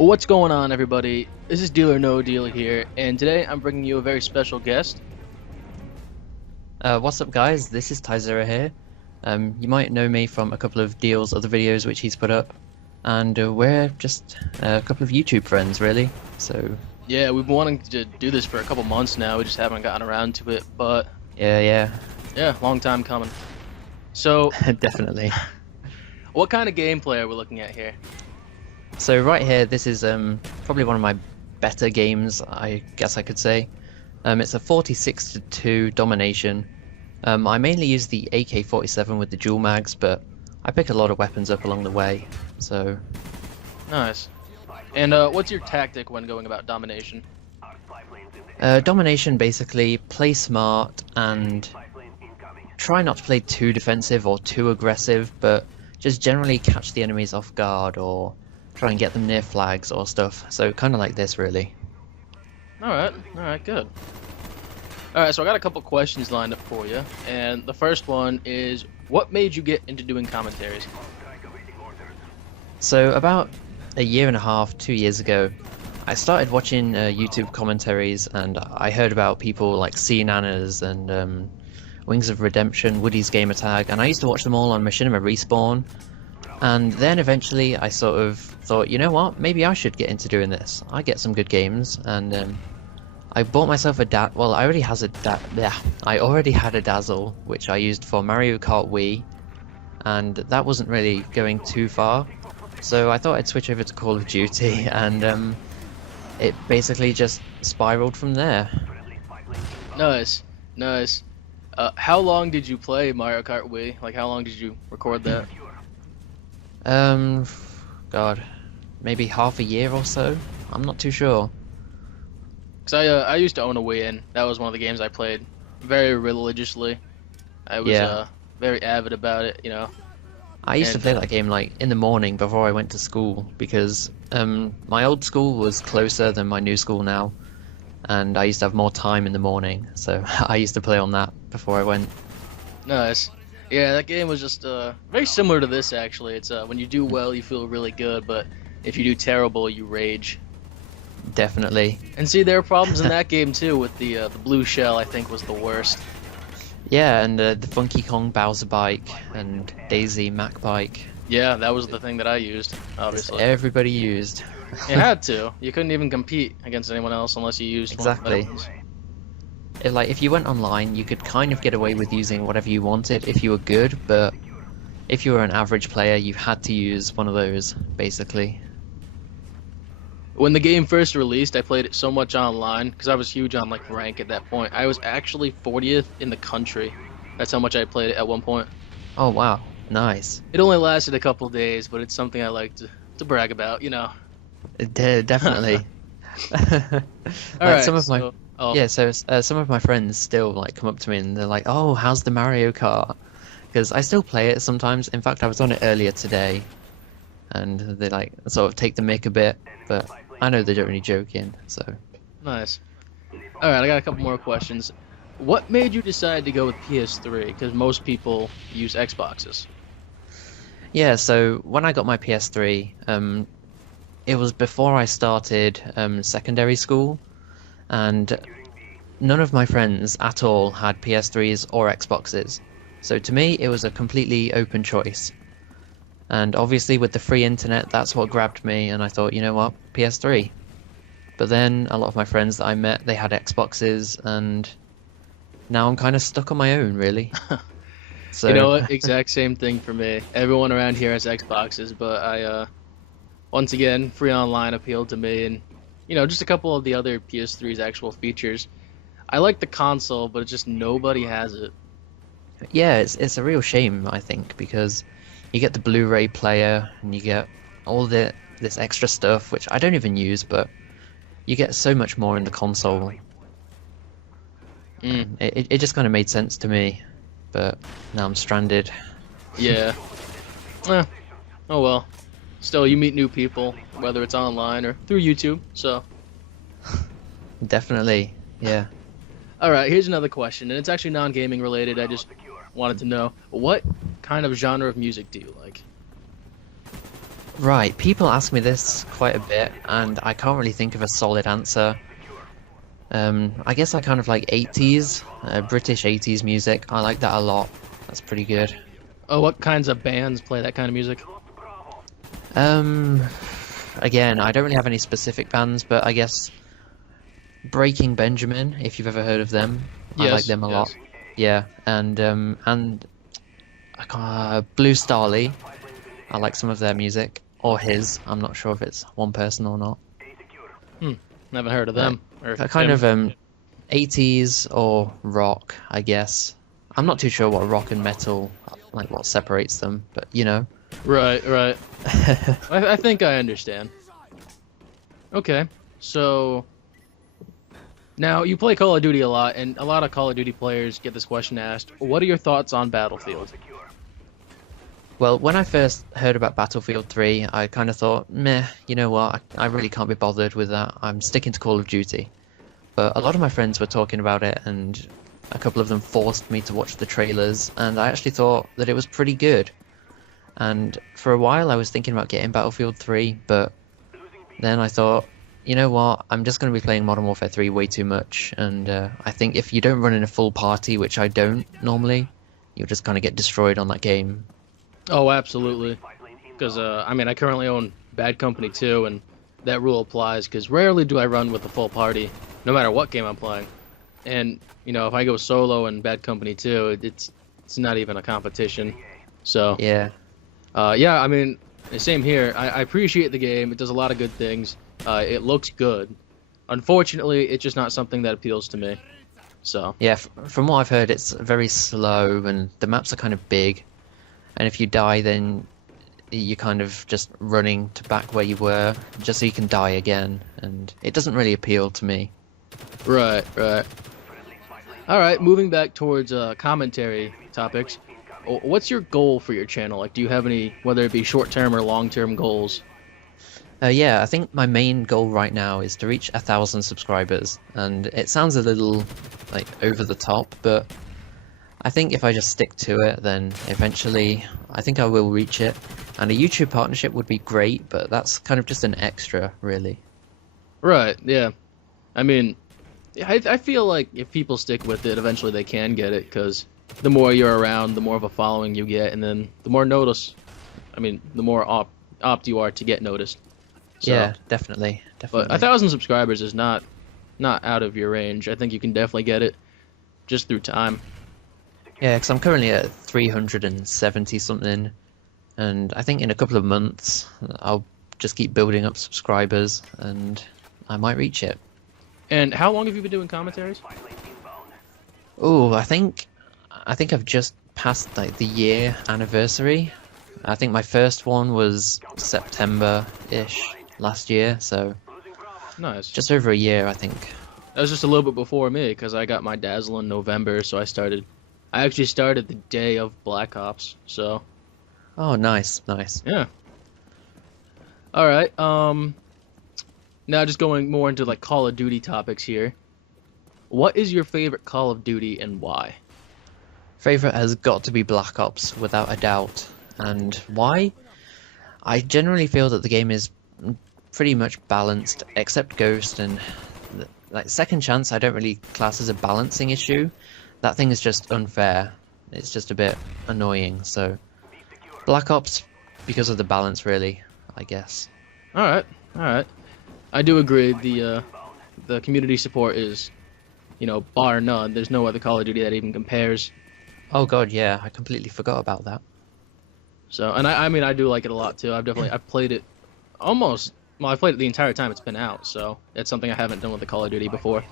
What's going on, everybody? This is Deal or No Deal here, and today I'm bringing you a very special guest. What's up, guys? This is Tyzera here. You might know me from a couple of Deal's other videos which he's put up, and we're just a couple of YouTube friends, really. So Yeah, we've been wanting to do this for a couple months now. We just haven't gotten around to it, but yeah, yeah, long time coming. So, definitely. what kind of gameplay are we looking at here? So right here, this is probably one of my better games, I guess I could say. It's a 46-2 domination. I mainly use the AK-47 with the dual mags, but I pick a lot of weapons up along the way. So Nice. And what's your tactic when going about domination? domination, basically play smart and try not to play too defensive or too aggressive, but just generally catch the enemies off guard or try and get them near flags or stuff. So kind of like this, really. All right, good. All right, so I got a couple questions lined up for you, and the first one is, what made you get into doing commentaries? So about a year and a half, 2 years ago, I started watching YouTube commentaries, and I heard about people like CNanas and Wings of Redemption, Woody's Gamer Tag, and I used to watch them all on Machinima Respawn. And then eventually I sort of thought, you know what, maybe I should get into doing this. I get some good games, and I bought myself a well, I already had a Dazzle, which I used for Mario Kart Wii, and that wasn't really going too far. So I thought I'd switch over to Call of Duty, and it basically just spiraled from there. Nice, nice. How long did you play Mario Kart Wii? Like, how long did you record that? God, maybe half a year or so? I'm not too sure. Cause I used to own a Wii, and that was one of the games I played very religiously. I was Yeah. very avid about it, you know. I used to And play that game like in the morning before I went to school because my old school was closer than my new school now, and I used to have more time in the morning, so I used to play on that before I went. nice. Yeah, that game was just very similar to this actually. It's when you do well, you feel really good, but if you do terrible, you rage. Definitely. And see, there are problems in that game too. With the blue shell, I think was the worst. Yeah, and the Funky Kong Bowser bike and Daisy Mac bike. Yeah, that was the thing that I used. Obviously, Everybody used. you had to. You couldn't even compete against anyone else unless you used one of the Exactly. better ones. If you went online, you could kind of get away with using whatever you wanted if you were good, but if you were an average player, you had to use one of those, basically. When the game first released, I played it so much online because I was huge on like rank at that point. I was actually 40th in the country. That's how much I played it at one point. Oh wow, nice. It only lasted a couple days, but it's something I like to brag about, you know. Definitely. Like Alright, some of my so, oh, yeah, so some of my friends still like come up to me and they're like, "Oh, how's the Mario Kart?" Because I still play it sometimes. In fact, I was on it earlier today, and they like sort of take the mick a bit, but I know they're only joking. So nice. Alright, I got a couple more questions. What made you decide to go with PS3? Because most people use Xboxes. yeah, so when I got my PS3, it was before I started secondary school, and none of my friends at all had PS3s or Xboxes. So to me, it was a completely open choice. And obviously with the free internet, that's what grabbed me, and I thought, you know what, PS3. But then a lot of my friends that I met, they had Xboxes, and now I'm kind of stuck on my own, really. So You know what? Exact same thing for me. Everyone around here has Xboxes, but once again, free online appealed to me, and you know, just a couple of the other PS3's actual features. I like the console, but it's just nobody has it. yeah, it's a real shame, I think, because you get the Blu-ray player and you get all this extra stuff, which I don't even use, but you get so much more in the console. Mm, It just kind of made sense to me, but now I'm stranded. yeah. Eh, oh well. Still, you meet new people, whether it's online or through YouTube. So, Definitely, yeah. all right. Here's another question, and it's actually non-gaming related. I just wanted to know what kind of genre of music do you like? Right, people ask me this quite a bit, and I can't really think of a solid answer. I guess I kind of like 80s, British 80s music. I like that a lot. That's pretty good. Oh, what kinds of bands play that kind of music? Um, Again, I don't really have any specific bands, but I guess Breaking Benjamin, if you've ever heard of them, I like Yes, them a yes. lot. Yeah, and Blue Starly, I like some of their music, or his. I'm not sure if it's one person or not. Hmm. Never heard of But them. Or they're kind him. of 80s or rock, I guess. I'm not too sure what rock and metal, like what separates them, but you know. Right, right. I think I understand. Okay, so now you play Call of Duty a lot, and a lot of Call of Duty players get this question asked. What are your thoughts on Battlefield? Well, when I first heard about Battlefield 3, I kind of thought, meh, you know what, I really can't be bothered with that. I'm sticking to Call of Duty. But a lot of my friends were talking about it, and a couple of them forced me to watch the trailers, and I actually thought that it was pretty good. And for a while, I was thinking about getting Battlefield 3, but then I thought, you know what, I'm just going to be playing Modern Warfare 3 way too much, and I think if you don't run in a full party, which I don't normally, you'll just kind of get destroyed on that game. Oh, absolutely. Because I mean, I currently own Bad Company 2, and that rule applies. Because rarely do I run with a full party, no matter what game I'm playing. And you know, if I go solo in Bad Company 2, it's not even a competition. So Yeah. yeah, I mean, same here. I appreciate the game. It does a lot of good things. It looks good. Unfortunately, it's just not something that appeals to me. So Yeah, from what I've heard, it's very slow, and the maps are kind of big. And if you die, then you're kind of just running to back where you were, just so you can die again. And it doesn't really appeal to me. right, right. All right, moving back towards commentary topics. What's your goal for your channel? Like, do you have any, whether it be short-term or long-term goals? Yeah, I think my main goal right now is to reach 1,000 subscribers, and it sounds a little like over the top, but I think if I just stick to it, then eventually I think I will reach it. And a YouTube partnership would be great, but that's kind of just an extra, really. Right, yeah. I mean, I feel like if people stick with it, eventually they can get it, because the more you're around, the more of a following you get, and then the more notice. I mean, the more opt you are to get noticed. So, Yeah, definitely, but definitely. 1,000 subscribers is not out of your range. I think you can definitely get it just through time. Yeah, because I'm currently at 370 something, and I think in a couple of months I'll just keep building up subscribers, and I might reach it. And how long have you been doing commentaries? Oh, I think I've just passed like the year anniversary. I think my first one was September-ish last year, so Nice. just over a year, I think. That was just a little bit before me because I got my Dazzle in November, so I actually started the day of Black Ops. So Oh, nice, nice. yeah. All right. Now just going more into like Call of Duty topics here. What is your favorite Call of Duty and why? Favorite has got to be Black Ops, without a doubt. And why? I generally feel that the game is pretty much balanced, except Ghost and like Second Chance. I don't really class as a balancing issue. That thing is just unfair. It's just a bit annoying. So Black Ops, because of the balance, really, I guess. All right. All right. I do agree. The community support is, you know, bar none. There's no other Call of Duty that even compares. Oh God, yeah, I completely forgot about that. So, and I mean, I do like it a lot too. I've played it almost. Well, I played it the entire time it's been out, so it's something I haven't done with the Call of Duty before.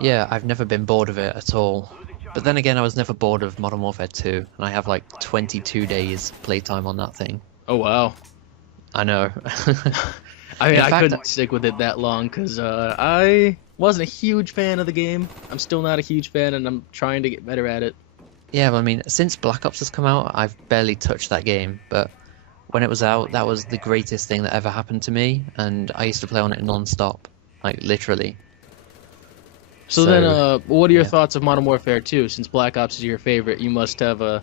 Yeah, I've never been bored of it at all. But then again, I was never bored of Modern Warfare 2, and I have like 22 days playtime on that thing. Oh wow. I know. I mean, In I fact, couldn't stick with it that long because I wasn't a huge fan of the game. I'm still not a huge fan, and I'm trying to get better at it. yeah, well, I mean, since Black Ops has come out, I've barely touched that game, but when it was out, that was the greatest thing that ever happened to me, and I used to play on it non-stop, like literally. So then, what are your yeah. thoughts of Modern Warfare 2? Since Black Ops is your favorite, you must have a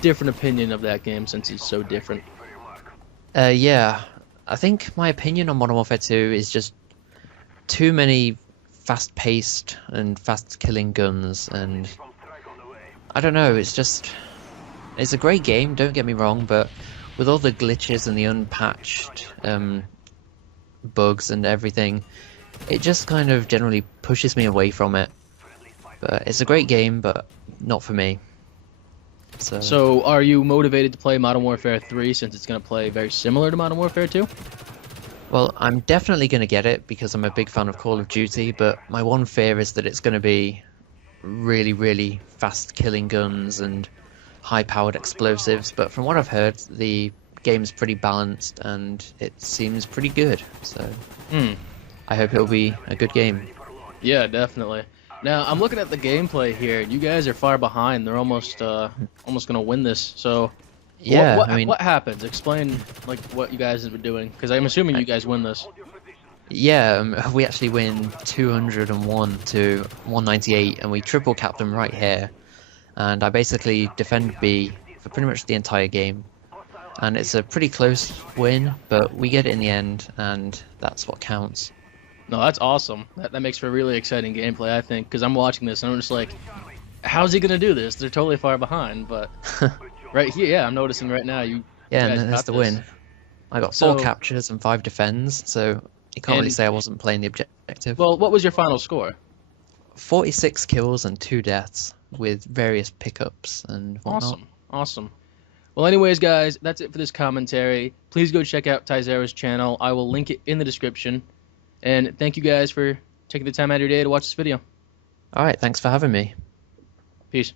different opinion of that game since it's so different. Yeah, I think my opinion on Modern Warfare 2 is just too many fast-paced and fast-killing guns, and I don't know, it's a great game, don't get me wrong, but with all the glitches and the unpatched bugs and everything, it just kind of generally pushes me away from it. But it's a great game, but not for me. So are you motivated to play Modern Warfare 3 since it's going to play very similar to Modern Warfare 2? Well, I'm definitely going to get it because I'm a big fan of Call of Duty, but my one fear is that it's going to be really, really fast killing guns and high-powered explosives. But from what I've heard, the game's pretty balanced and it seems pretty good. So I hope it'll be a good game. Yeah, definitely. Now, I'm looking at the gameplay here. You guys are far behind. They're almost going to win this. So Yeah, what, I mean, what happens? Explain like what you guys have been doing, because I'm assuming you guys win this. yeah, we actually win 201 to 198, and we triple cap them right here. And I basically defend B for pretty much the entire game. And it's a pretty close win, but we get it in the end, and that's what counts. No, that's awesome. That makes for really exciting gameplay, I think, because I'm watching this and I'm just like, how's he gonna do this? They're totally far behind, but right here, yeah, I'm noticing right now you Yeah, guys and that's got the this. win. I got So- 4 captures and 5 defends, so you can't really And- say I wasn't playing the objective. Well, what was your final score? 46 kills and 2 deaths with various pickups and whatnot. Awesome. Well, anyways, guys, that's it for this commentary. Please go check out Tyzero's channel. I will link it in the description. And thank you guys for taking the time out of your day to watch this video. Alright, thanks for having me. Peace.